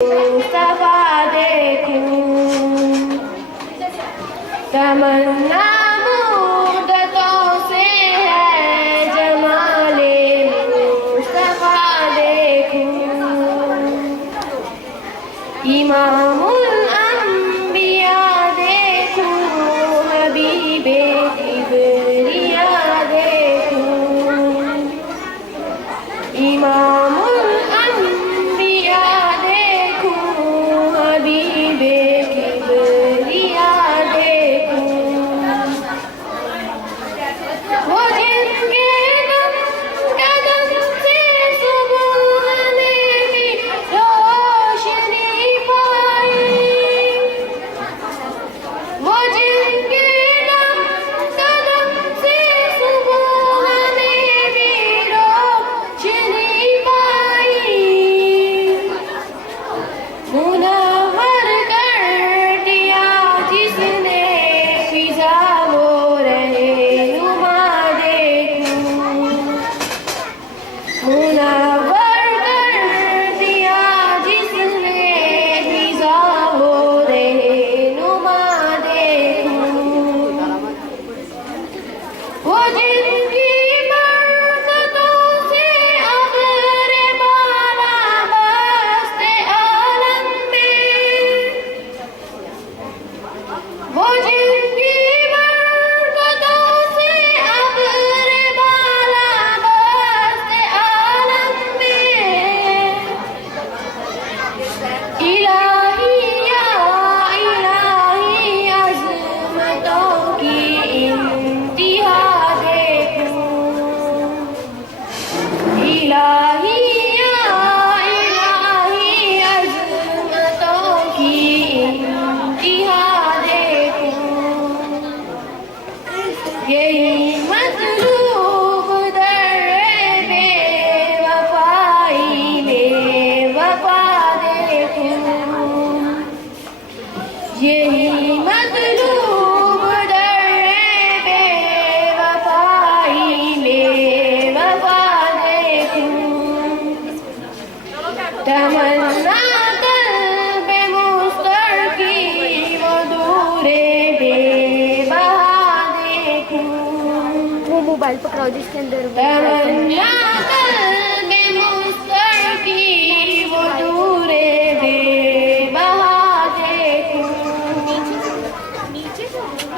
मुस्तफा देखूं, तमन्ना मुद्दतों से है जमाले मुस्तफा देखूं। इमामुल अंबिया देखूं, हबीबे किबरिया देखूं। इमामुल अंबिया देखूं, हबीबे किबरिया देखूं। वो जिनके कदम से सुबह ने भी रोशनी पाई, वो जिनके कदम से सुबह ने भी रोशनी पाई। मुनव्वर कर दिया जिसने फिजा वो रहनुमा देखूं। मुनव्वर कर दिया जिसने फिजा वो रहनुमा देखूं। वो जिनकी बरकतों से अब्र बाला बरसते आलम में, वो जिनकी बरकतों से अब्र बाला बरसते आलम में। इलाही या इलाही अज़मतों की इंतिहा देखूं। इलाही या इलाही अज़मतों की इंतिहा देखूं। यही मतलूब दर्रे बेवफाई में वफा देखूं। यही मतलूब दर्रे बेवफाई में वफा देखूं। तमन्ना क़ल्बे मुस्तर की वो दूरे बेबहा देखूं। वो मोबाइल पकड़ाओ जिसके अंदर तमन्ना क़ल्बे मुस्तर की वो दूरे बेबहा देखूं।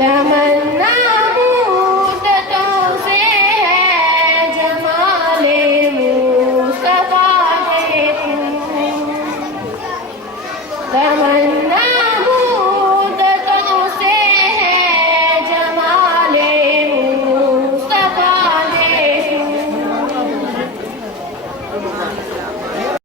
तमन्ना मुद्दतों से है जमाले मुस्तफा देखूं। तमन्ना